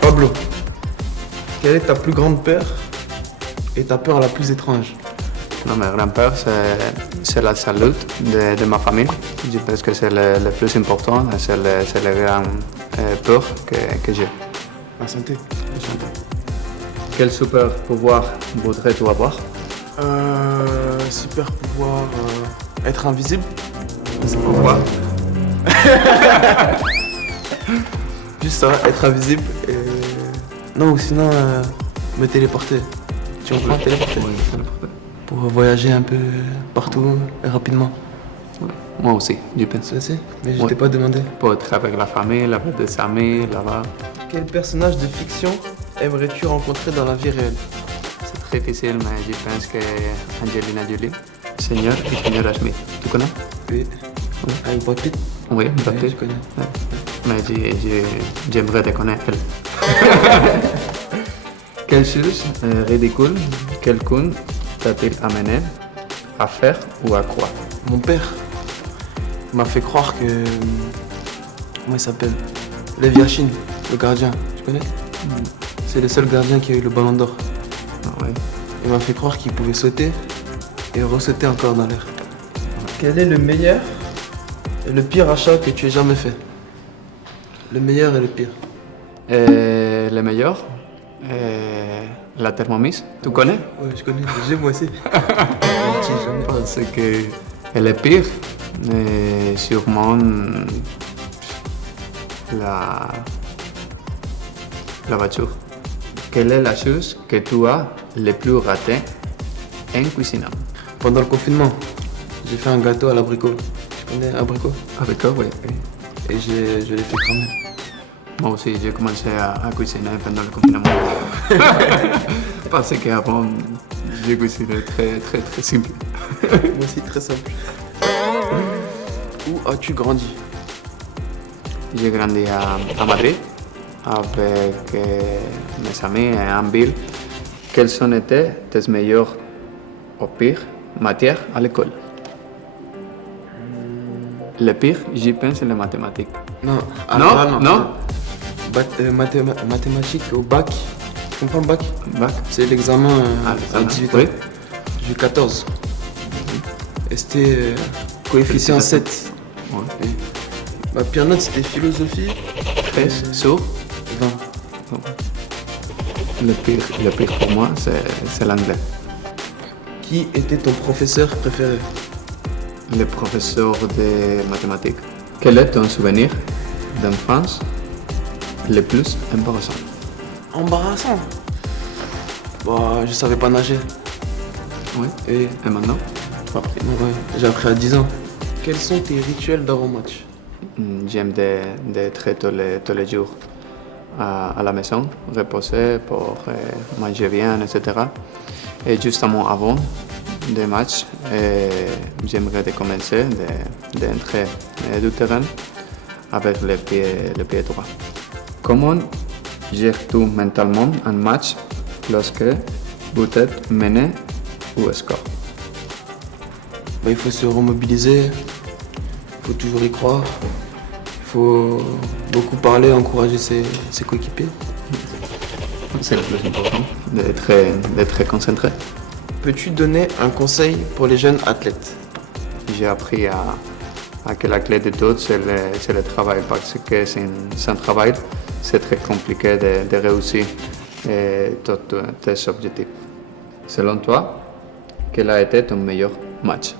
Pablo, quelle est ta plus grande peur et ta peur la plus étrange? Non, ma grand-peur, c'est la santé de ma famille. Je pense que c'est le plus important, c'est la grande peur que j'ai. La santé. Quel super pouvoir voudrais-tu avoir? Super pouvoir être invisible. C'est pourquoi? Juste ça, être invisible et... Non, ou sinon me téléporter. Tu comprends, téléporter? Oui, téléporter. Pour voyager un peu partout et rapidement. Ouais. Moi aussi, je pense. Ça aussi? Mais je Ouais. t'ai pas demandé. Pour être avec la famille, avec des amis, là-bas. Quel personnage de fiction aimerais-tu rencontrer dans la vie réelle? C'est très difficile, mais je pense que Angelina Jolie, Seigneur et Señora Smith. Tu connais? Oui. Avec Brad Pitt? Oui, Oui, peut-être. je connais. Ouais. Mais j'aimerais te connaître elle. Quelle chose ridicule quelqu'un t'a-t-il amené à faire ou à croire? Mon père m'a fait croire que... Comment il s'appelle? Lev Yashin, le gardien. Tu connais? C'est le seul gardien qui a eu le ballon d'or. Ah ouais. Il m'a fait croire qu'il pouvait sauter et ressauter encore dans l'air. Quel est le meilleur et le pire achat que tu aies jamais fait? Le meilleur et le pire. Le meilleur, la Thermomix, tu connais? Ouais, je connais. J'ai moi aussi. Parce que le pire, sûrement la voiture. Quelle est la chose que tu as le plus raté en cuisinant? Pendant le confinement, j'ai fait un gâteau à l'abricot. Tu connais abricot? Avec quoi, oui. Et je l'ai fait cramer. Moi aussi, j'ai commencé à cuisiner pendant le confinement. Parce qu'avant, je cuisinais très simple. Moi aussi, très simple. Où as-tu grandi? J'ai grandi à Madrid avec mes amis en ville. Quelles ont été tes meilleures ou pires matières à l'école? Le pire, j'y pense, c'est les mathématiques. Non. Non. Mathématiques au bac. Tu comprends le bac? Bac. C'est l'examen à 18 ans. Oui. J'ai eu 14. Et c'était coefficient 7. Ouais. Ma pire note, c'était philosophie. 13 sur 20. Le pire pour moi, c'est l'anglais. Qui était ton professeur préféré? Le professeur de mathématiques. Quel est ton souvenir d'enfance le plus embarrassant? Embarrassant. Bah, je savais pas nager. Oui. Et Et maintenant? ouais, j'ai appris à 10 ans. Quels sont tes rituels d'avant-match? J'aime d'être tous les jours à la maison, reposer pour manger bien, etc. Et justement avant des matchs, j'aimerais commencer d'entrer du terrain avec le pied droit. Comment gères-tu mentalement un match lorsque vous êtes mené ou score? Bah, il faut se remobiliser, il faut toujours y croire, il faut beaucoup parler, encourager ses coéquipiers. C'est le plus important, d'être concentré. Peux-tu donner un conseil pour les jeunes athlètes? J'ai appris à que la clé de tout, c'est le travail, parce que sans travail, c'est très compliqué de réussir tous tes objectifs. Selon toi, quel a été ton meilleur match?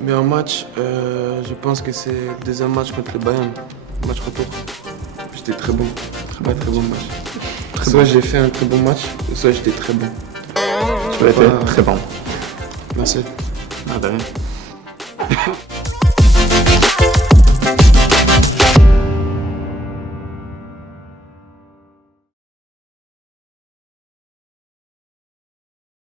Mais un match, je pense que c'est le deuxième match contre le Bayern, match retour. J'étais très bon, très bon match. Soit j'ai fait un très bon match, soit j'étais très bon. Tu as été très bon. Merci. Ah, de rien.